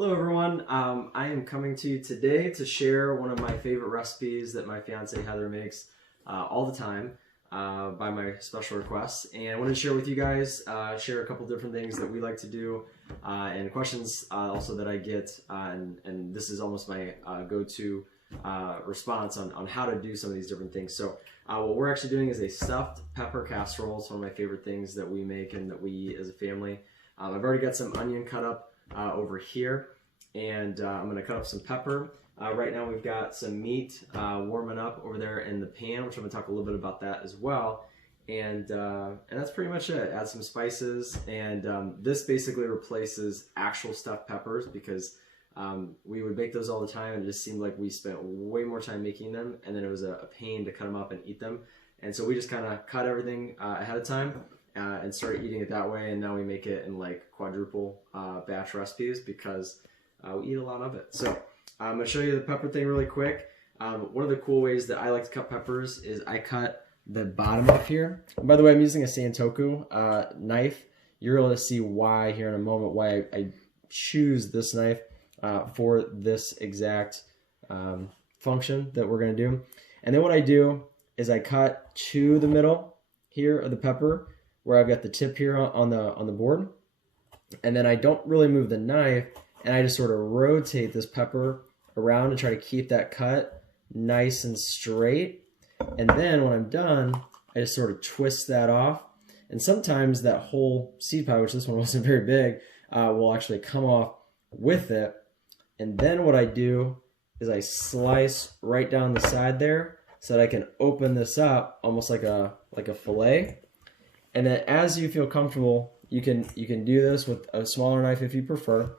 Hello everyone, I am coming to you today to share one of my favorite recipes that my fiance Heather makes all the time by my special requests. And I wanted to share with you guys, share a couple different things that we like to do and questions also that I get, and this is almost my go-to response on how to do some of these different things. So what we're actually doing is a stuffed pepper casserole. It's one of my favorite things that we make and that we eat as a family. I've already got some onion cut up over here, and I'm going to cut up some pepper. Right now we've got some meat warming up over there in the pan, which I'm going to talk a little bit about that as well. And that's pretty much it. Add some spices, and this basically replaces actual stuffed peppers because we would make those all the time, and it just seemed like we spent way more time making them, and then it was a pain to cut them up and eat them. And so we just kind of cut everything ahead of time and started eating it that way, and now we make it in like quadruple batch recipes because we eat a lot of it. So I'm going to show you the pepper thing really quick. One of the cool ways that I like to cut peppers is I cut the bottom off here. And by the way, I'm using a Santoku knife. You're able to see why here in a moment, why I choose this knife for this exact function that we're going to do. And then what I do is I cut to the middle here of the pepper, where I've got the tip here on the board, and then I don't really move the knife, and I just sort of rotate this pepper around and try to keep that cut nice and straight. And then when I'm done, I just sort of twist that off, and sometimes that whole seed pod, which this one wasn't very big, will actually come off with it. And then what I do is I slice right down the side there so that I can open this up almost like a fillet. And then as you feel comfortable, you can do this with a smaller knife if you prefer.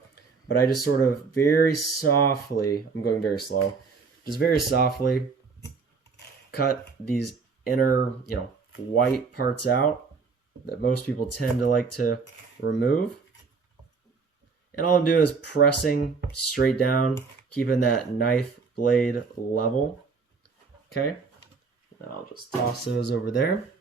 But I just sort of very softly, I'm going very slow, just very softly cut these inner, white parts out that most people tend to like to remove. And all I'm doing is pressing straight down, keeping that knife blade level. Okay, and I'll just toss those over there.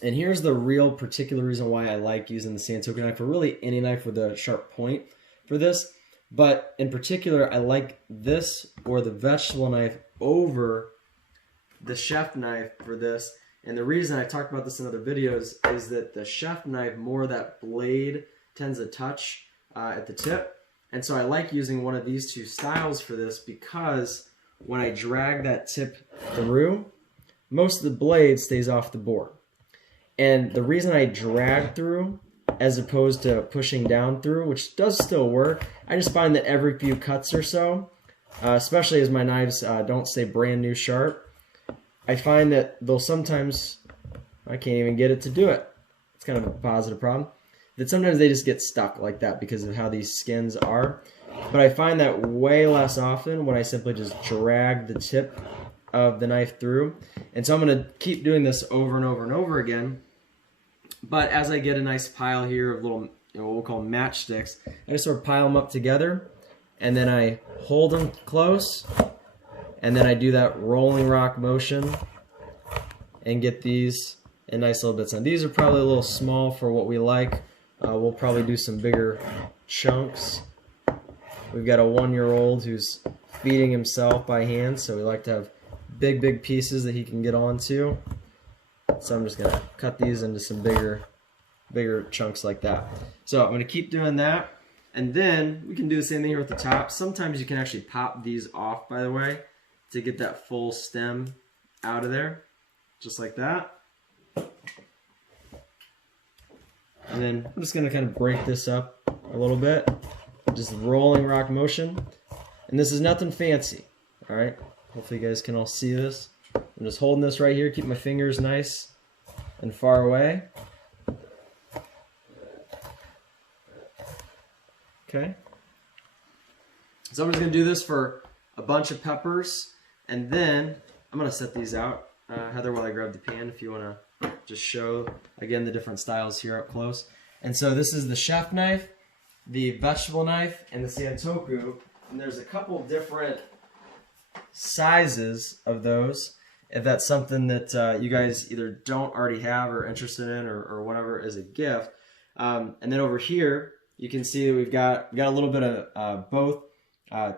And here's the real particular reason why I like using the Santoku knife, or really any knife with a sharp point for this. But in particular, I like this or the vegetable knife over the chef knife for this. And the reason I talked about this in other videos is that the chef knife, more of that blade tends to touch at the tip. And so I like using one of these two styles for this because when I drag that tip through, most of the blade stays off the board. And the reason I drag through as opposed to pushing down through, which does still work, I just find that every few cuts or so, especially as my knives don't stay brand new sharp, I find that they'll sometimes, I can't even get it to do it. It's kind of a positive problem. That sometimes they just get stuck like that because of how these skins are. But I find that way less often when I simply just drag the tip of the knife through. And so I'm going to keep doing this over and over and over again. But as I get a nice pile here of little, what we'll call matchsticks, I just sort of pile them up together, and then I hold them close, and then I do that rolling rock motion and get these in nice little bits. And these are probably a little small for what we like. We'll probably do some bigger chunks. We've got a 1-year-old who's feeding himself by hand, so we like to have big pieces that he can get onto. So I'm just going to cut these into some bigger chunks like that. So I'm going to keep doing that, and then we can do the same thing here at the top. Sometimes you can actually pop these off, by the way, to get that full stem out of there, just like that. And then I'm just going to kind of break this up a little bit, just rolling rock motion. And this is nothing fancy, all right? Hopefully you guys can all see this. I'm just holding this right here, keep my fingers nice and far away. Okay. So I'm just going to do this for a bunch of peppers, and then I'm going to set these out. Heather, while I grab the pan, if you want to just show, again, the different styles here up close. And so this is the chef knife, the vegetable knife, and the Santoku. And there's a couple different sizes of those, if that's something that you guys either don't already have or interested in or whatever as a gift. And then over here, you can see that we've got a little bit of both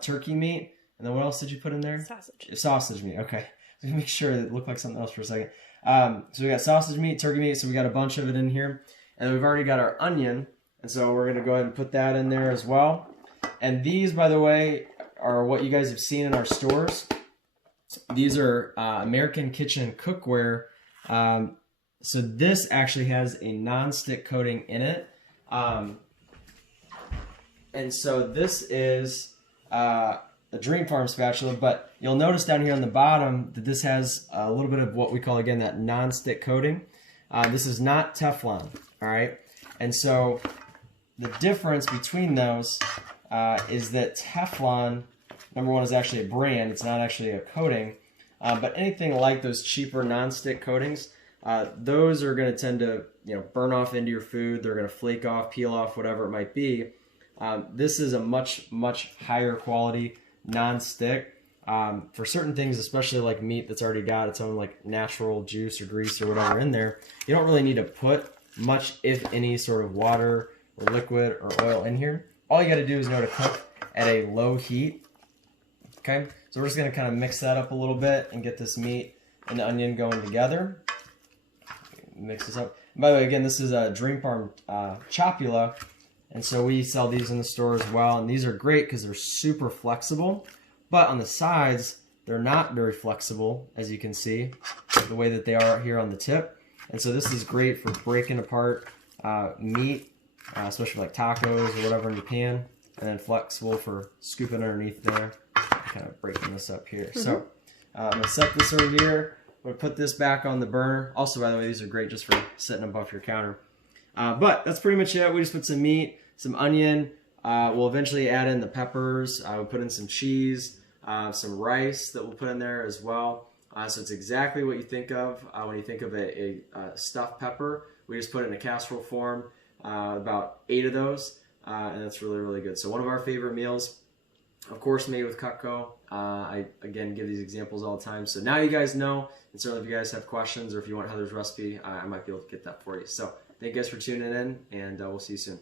turkey meat, and then what else did you put in there? Sausage meat. Okay, let me make sure it looked like something else for a second. So we got sausage meat, turkey meat, so we got a bunch of it in here, and then we've already got our onion, and so we're gonna go ahead and put that in there as well. And these, by the way, are what you guys have seen in our stores. These are American Kitchen cookware. So this actually has a non-stick coating in it. And so this is a Dream Farm spatula, but you'll notice down here on the bottom that this has a little bit of what we call, again, that non-stick coating. This is not Teflon, all right? And so the difference between those is that Teflon, number one, is actually a brand. It's not actually a coating. But anything like those cheaper non-stick coatings, those are going to tend to burn off into your food. They're going to flake off, peel off, whatever it might be. This is a much higher quality non-stick. For certain things, especially like meat that's already got its own like natural juice or grease or whatever in there, you don't really need to put much, if any, sort of water or liquid or oil in here. All you got to do is know to cook at a low heat. Okay, so we're just going to kind of mix that up a little bit and get this meat and the onion going together. Mix this up. And by the way, again, this is a Dream Farm Chopula, and so we sell these in the store as well. And these are great because they're super flexible, but on the sides, they're not very flexible, as you can see, the way that they are here on the tip. And so this is great for breaking apart meat, especially like tacos or whatever in your pan, and then flexible for scooping underneath there. Kind of breaking this up here. So I'm going to set this over here. I'm going to put this back on the burner. Also, by the way, these are great just for sitting above your counter. But that's pretty much it. We just put some meat, some onion. We'll eventually add in the peppers. We'll put in some cheese, some rice that we'll put in there as well. So it's exactly what you think of when you think of a stuffed pepper. We just put it in a casserole form, about 8 of those, and that's really good. So one of our favorite meals, of course, made with Cutco. I, again, give these examples all the time. So now you guys know, and certainly if you guys have questions or if you want Heather's recipe, I might be able to get that for you. So thank you guys for tuning in, and we'll see you soon.